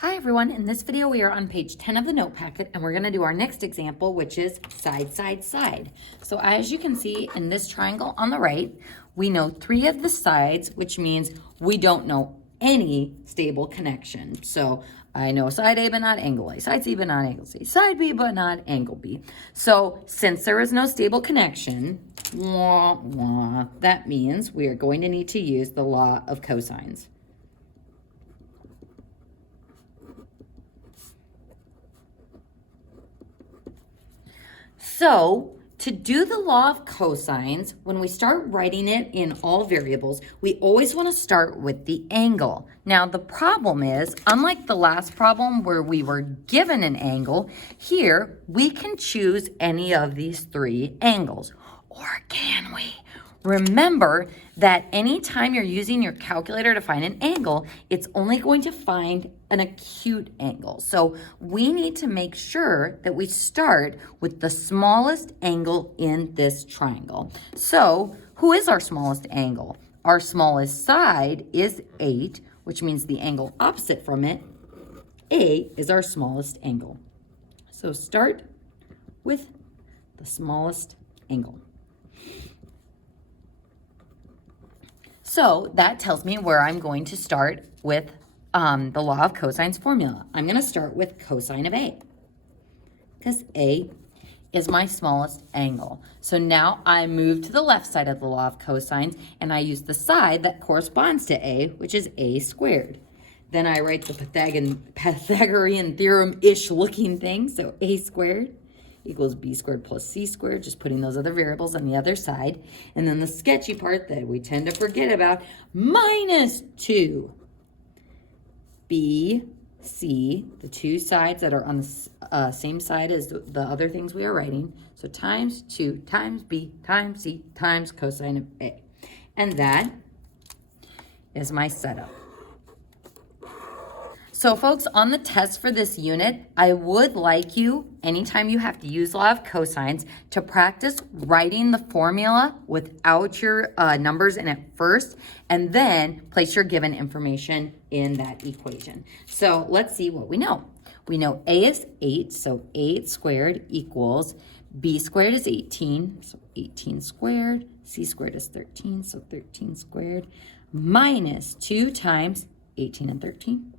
Hi everyone, in this video we are on page 10 of the note packet and we're going to do our next example, which is side, side, side. So as you can see in this triangle on the right, we know 3 of the sides, which means we don't know any stable connection. So I know side A but not angle A, side C but not angle C, side B but not angle B. So since there is no stable connection, that means we are going to need to use the law of cosines. So to do the law of cosines, when we start writing it in all variables, we always want to start with the angle. Now the problem is, unlike the last problem where we were given an angle, here we can choose any of these 3 angles. Or can we? Remember that anytime you're using your calculator to find an angle, it's only going to find an acute angle. So we need to make sure that we start with the smallest angle in this triangle. So who is our smallest angle? Our smallest side is 8, which means the angle opposite from it, A, is our smallest angle. So start with the smallest angle. So that tells me where I'm going to start with the law of cosines formula. I'm going to start with cosine of A because A is my smallest angle. So now I move to the left side of the law of cosines and I use the side that corresponds to A, which is A squared. Then I write the Pythagorean theorem-ish looking thing. So A squared equals B squared plus C squared, just putting those other variables on the other side. And then the sketchy part that we tend to forget about, minus 2. B, C, the 2 sides that are on the same side as the other things we are writing. So times 2 times B times C times cosine of A. And that is my setup. So folks, on the test for this unit, I would like you, anytime you have to use law of cosines, to practice writing the formula without your numbers in it first, and then place your given information in that equation. So let's see what we know. We know A is 8, so 8 squared equals B squared is 18, so 18 squared. C squared is 13, so 13 squared, minus 2 times 18 and 13.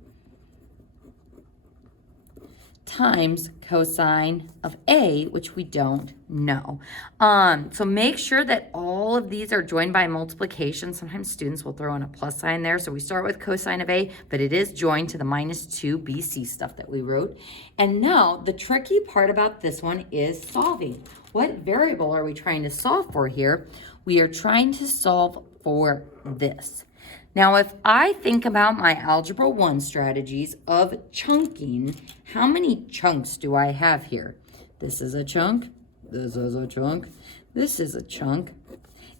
Times cosine of A, which we don't know. So make sure that all of these are joined by multiplication. Sometimes students will throw in a plus sign there. So we start with cosine of A, but it is joined to the minus 2 BC stuff that we wrote. And now the tricky part about this one is solving. What variable are we trying to solve for here? We are trying to solve for this. Now, if I think about my Algebra 1 strategies of chunking, how many chunks do I have here? This is a chunk, this is a chunk, this is a chunk,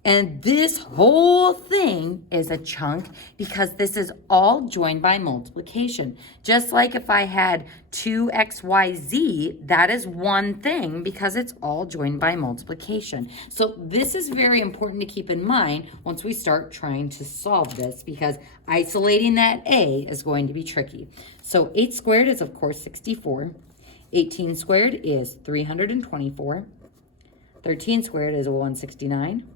and this whole thing is a chunk because this is all joined by multiplication. Just like if I had 2xyz, that is one thing because it's all joined by multiplication. So this is very important to keep in mind once we start trying to solve this because isolating that A is going to be tricky. So 8 squared is, of course, 64. 18 squared is 324. 13 squared is 169.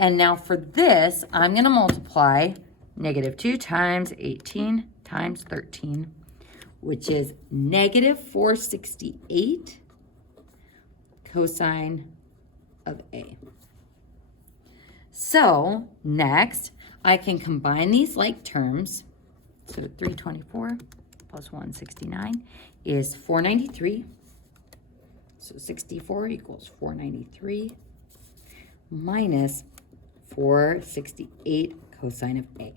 And now for this, I'm going to multiply negative 2 times 18 times 13, which is negative 468 cosine of A. So next, I can combine these like terms. So 324 plus 169 is 493. So 64 equals 493 minus 468 cosine of A.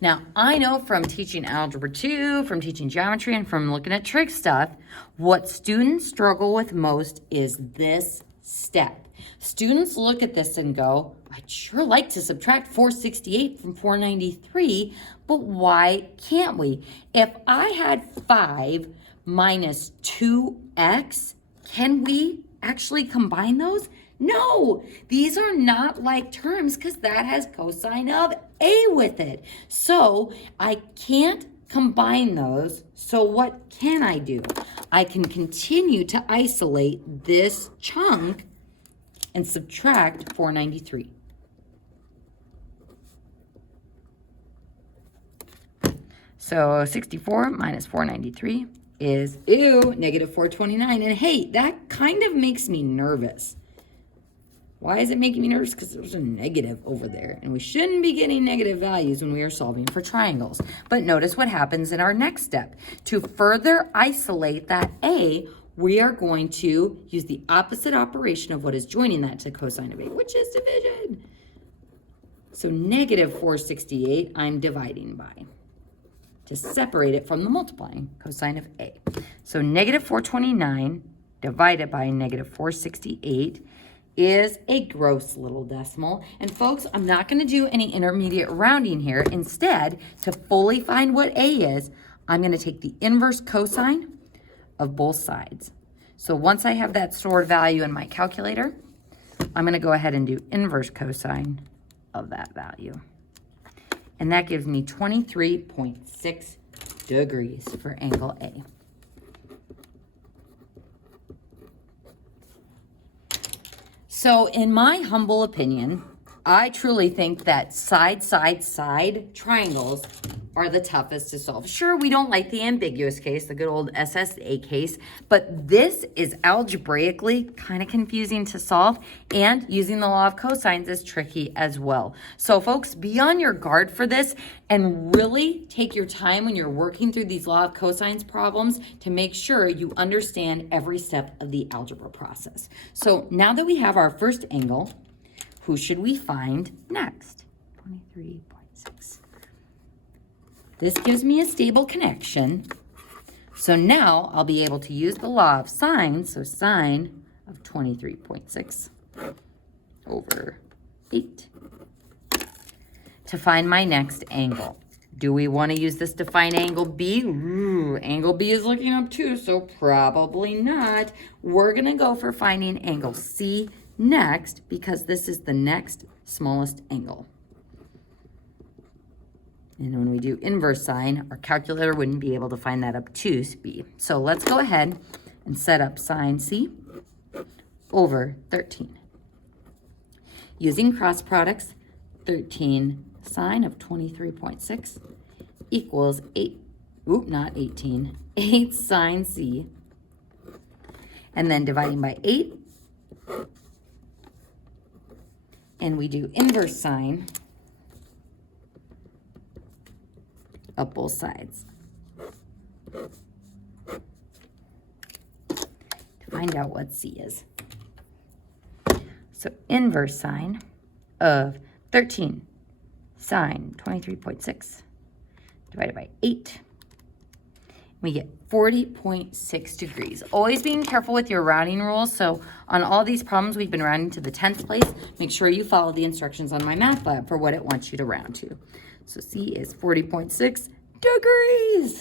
Now, I know from teaching Algebra 2, from teaching geometry, and from looking at trig stuff, what students struggle with most is this step. Students look at this and go, I'd sure like to subtract 468 from 493, but why can't we? If I had 5 minus 2x, can we actually combine those? No, these are not like terms because that has cosine of A with it. So I can't combine those. So what can I do? I can continue to isolate this chunk and subtract 493. So 64 minus 493 is, negative 429. And hey, that kind of makes me nervous. Why is it making me nervous? Because there's a negative over there. And we shouldn't be getting negative values when we are solving for triangles. But notice what happens in our next step. To further isolate that A, we are going to use the opposite operation of what is joining that to cosine of A, which is division. So negative 468, I'm dividing by, to separate it from the multiplying, cosine of A. So negative 429 divided by negative 468 is a gross little decimal. And folks, I'm not going to do any intermediate rounding here. Instead, to fully find what A is, I'm going to take the inverse cosine of both sides. So once I have that stored value in my calculator, I'm going to go ahead and do inverse cosine of that value. And that gives me 23.6 degrees for angle A. So in my humble opinion, I truly think that side triangles are the toughest to solve. Sure, we don't like the ambiguous case, the good old SSA case, but this is algebraically kind of confusing to solve, and using the law of cosines is tricky as well. So folks, be on your guard for this and really take your time when you're working through these law of cosines problems to make sure you understand every step of the algebra process. So now that we have our first angle, who should we find next? 23.6. This gives me a stable connection. So now I'll be able to use the law of sines, so sine of 23.6 over 8 to find my next angle. Do we want to use this to find angle B? Angle B is looking up too, so probably not. We're going to go for finding angle C next, because this is the next smallest angle. And when we do inverse sine, our calculator wouldn't be able to find that obtuse B. So let's go ahead and set up sine C over 13. Using cross products, 13 sine of 23.6 equals 8 sine C. And then dividing by 8, and we do inverse sine of both sides to find out what C is. So inverse sine of 13 sine 23.6 divided by 8. We get 40.6 degrees. Always being careful with your rounding rules. So on all these problems, we've been rounding to the 10th place. Make sure you follow the instructions on my math lab for what it wants you to round to. So C is 40.6 degrees.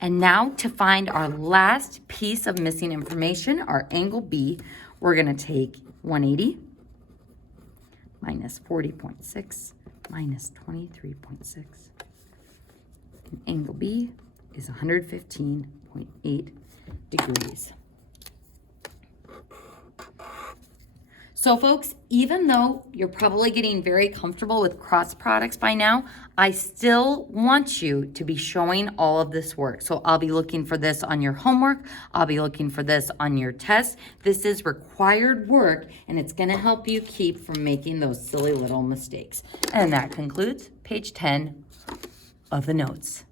And now to find our last piece of missing information, our angle B, we're going to take 180 minus 40.6 minus 23.6. Angle B is 115.8 degrees. So folks, even though you're probably getting very comfortable with cross products by now, I still want you to be showing all of this work. So I'll be looking for this on your homework. I'll be looking for this on your test. This is required work, and it's going to help you keep from making those silly little mistakes. And that concludes page 10 of the notes.